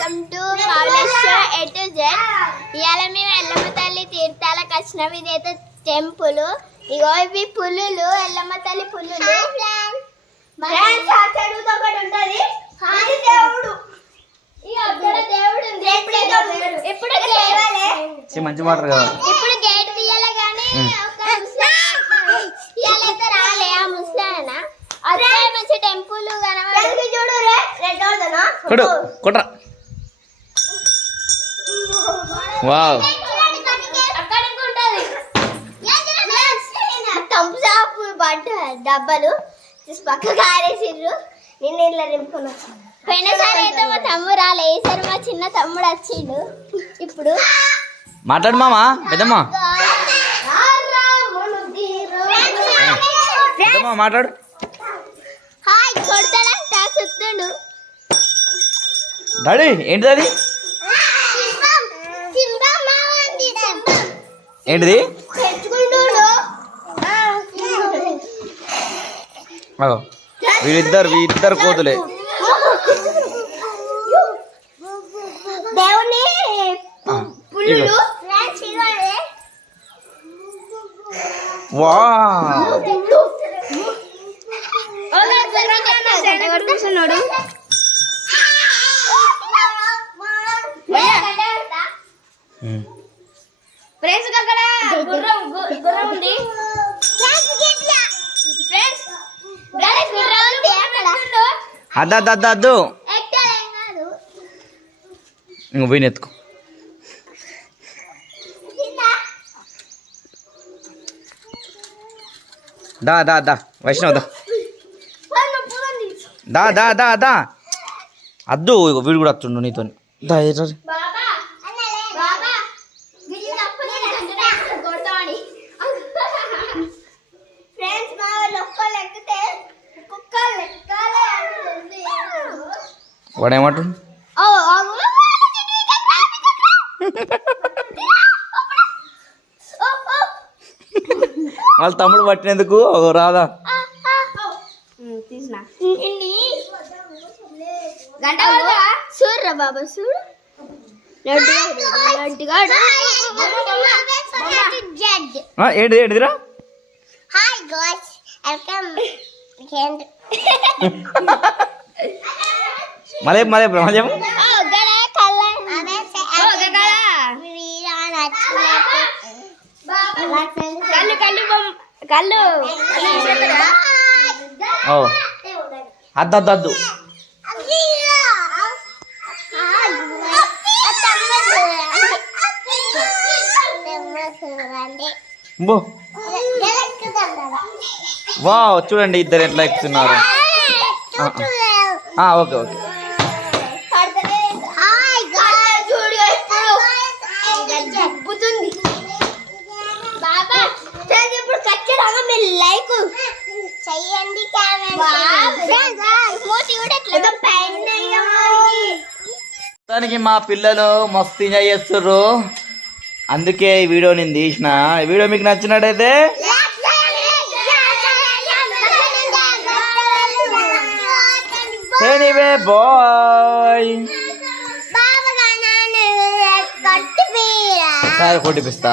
Welcome to to Z ఇవాళ మేము ఎల్లమ్మ తల్లి తీర్థాలకు వచ్చినాం ఇదైతే టెంపుల్. ఇగో ఇవి పులులు ఎల్లమ్మ తల్లి పులులు. ఫ్రెండ్స్ ఆ చెరువుతో ఒకటి ఉంటది. అది దేవుడు. ఈ అక్కడ దేవుడు ఉంది. ఇప్పుడు ఇప్పుడు గేట్ చి మంచి మాట ఇప్పుడు గేట్ తీయాలి కానీ రాలే ఆ ముసలాయన. అదే మంచి టెంపుల్ కనబడి చూడు రే. రెండోదనా కొడు కొట్రా. వావ్. థమ్స్ అప్ డబ్బాలు తీసి పక్కకు ఆరేసిర్రు నేను ఇలా నింపుకొని వచ్చాను పోయినసారి అయితే మా తమ్ముడు రాలే ఈసారి మా చిన్న తమ్ముడు వచ్చిండు. ఇప్పుడు మాట్లాడు మామా పెద్దమ్మ. పెద్దమ్మ మాట్లాడు. హాయ్ కొడతాడంట సుత్తుడు డాడీ ఏంటిది అది? ఏంటిది? వీళ్ళిద్దరు వీళ్ళిద్దరు కోతులే. వా. ఫ్రెండ్స్ అక్కడ గుర్రం గుర్రం ఉంది. ఫ్రెండ్స్ గుర్రం ఉంది అక్కడ అద్దు అద్దు అద్దు అద్దు. ఎక్కలేం కాదు ఇంక పోయి నెత్తుకో. దా దా దా. వైష్ణవ్ దా. దా దా దా దా. అద్దు ఇగో వీడు కూడా వస్తుండు నీతో దా ఎర్ర రే. బాబా బాబా వీళ్ళు తప్పులే కొడతామని ఫ్రెండ్స్ మా వాళ్ళు ఒక్కళ్ళు ఎక్కితే ఒక్కొక్కళ్ళు ఎక్కాలి అంటుంది. వాడు ఏమంటుండు. వాళ్ళ తమ్ముడు పట్టినందుకు ఓ రాదా? చూడరా బాబా చూడు ఏంటిదిరా హాయ్ గాయ్స్ వెల్కమ్ మళ్ళీ మళ్ళీ మళ్ళీ కళ్ళు కళ్ళు కళ్ళు ఓ. అద్దు అద్దు అద్దు. వా చూడండి ఇద్దరు ఎట్లా ఎక్కుతున్నారు. ఓకే ఓకే బాబా సరే ఇప్పుడు ఖచ్చితంగా మీరు లైక్ చెయ్యండి మొత్తానికి మా పిల్లలు మస్తు ఎంజాయ్ చేస్తుర్రు. అందుకే ఈ వీడియో నేను తీసిన. ఈ వీడియో మీకు నచ్చినట్టయితే ఎనీవే బాయ్ సరే కొట్టిపిస్తా